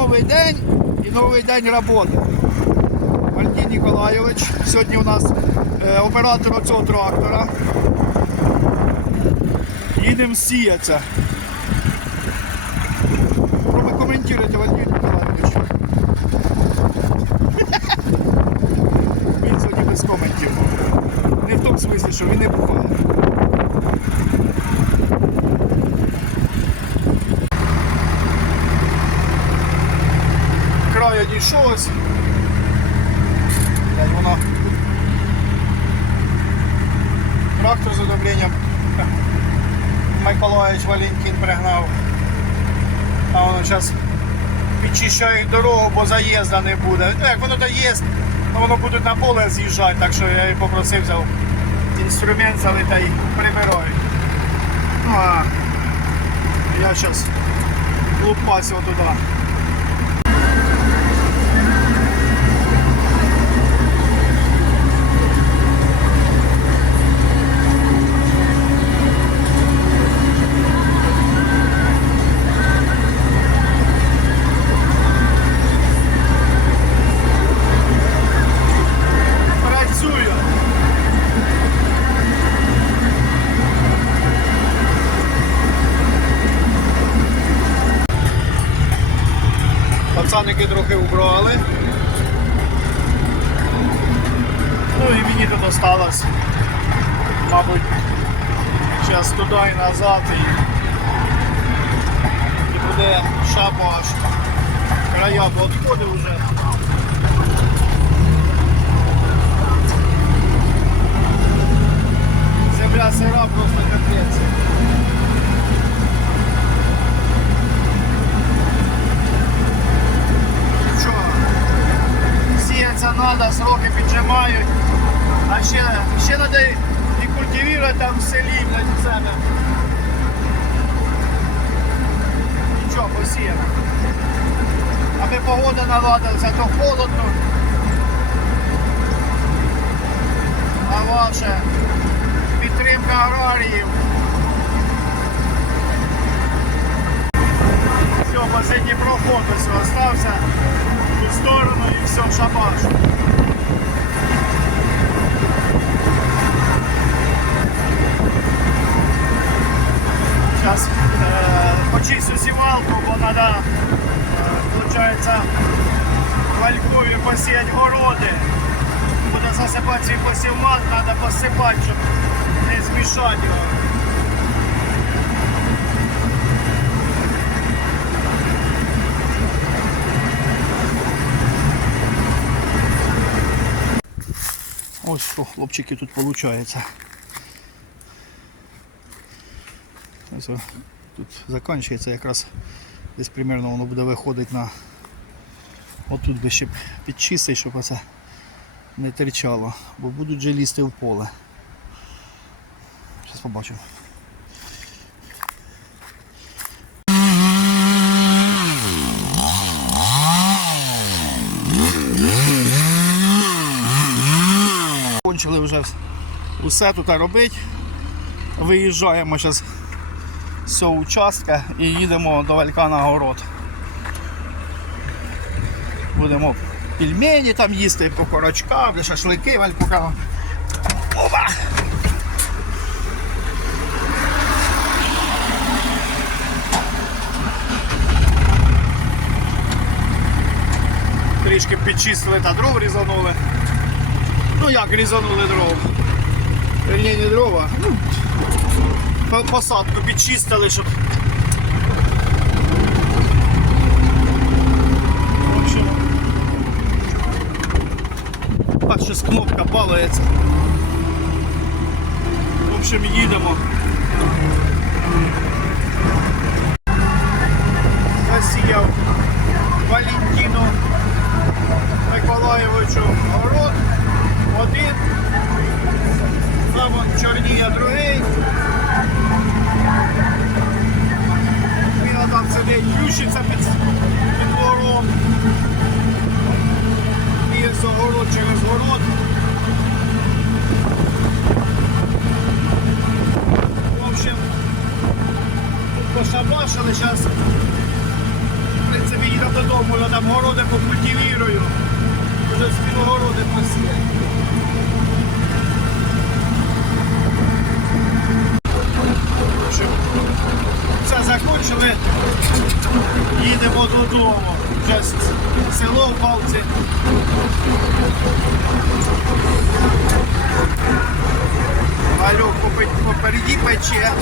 новий день і новий день роботи. Валентин Ніколайович, сьогодні у нас е, оператор цього трактора. Їдемо сіятися. Прокоментуйте, Валентин Ніколайович. Він сьогодні без коментів. Не в тому смислі, що він не бухає. краю дійшов воно. Трактор з одобренням Миколаївич Валентин пригнав. А воно зараз підчищає дорогу, бо заїзда не буде. Ну як воно доїзд, то воно буде на поле з'їжджати, так що я і попросив взяв інструмент взяли та прибирають. Ну а я зараз лупасив туди. Пацаники трохи убрали. Ну і мені тут осталось, мабуть, зараз туди і назад і, і буде шапа аж края підходить вже. Земля сира просто капець. Нічого. Сіяться треба, сроки. А ще, ще треба і культивувати там в селі, блядь, себе. Нічого, посіяно. Аби погода наладилася, то холодно. А ваше підтримка аграріїв. Все, последній проход остався в ту сторону і все, шабаш. Е, почистю бо треба, виходить, валькові посіяти городи. Буде засипати свій посівмат, треба посипати, щоб не змішати його. Ось що, хлопчики, тут виходить. Тут закінчується якраз десь примерно воно буде виходити на отут би ще підчистити, щоб оце не терчало, бо будуть вже лізти в поле. Зараз побачимо. Кончили вже усе тут робити. Виїжджаємо зараз з участка і їдемо до Валька на город. Будемо пельмені там їсти, кукурочка, шашлики, вальпука. Опа! Трішки підчистили та дров різанули. Ну як різанули дров? Верні, не дрова. Ну, посадку підчистили, щоб. Так, щось кнопка балується. В общем, їдемо. Засіяв Валентину Миколаєвичу город. Один. Там он чорніє другий. Він там сидить, ющиться під, під двором. І з огород через город. В общем, пошабашили, зараз в принципі їдемо додому там городи покультивірую. Вже з городи посіяти. Все закончили. Їдемо додому. Вже село в Балці. Валюк попереді пече.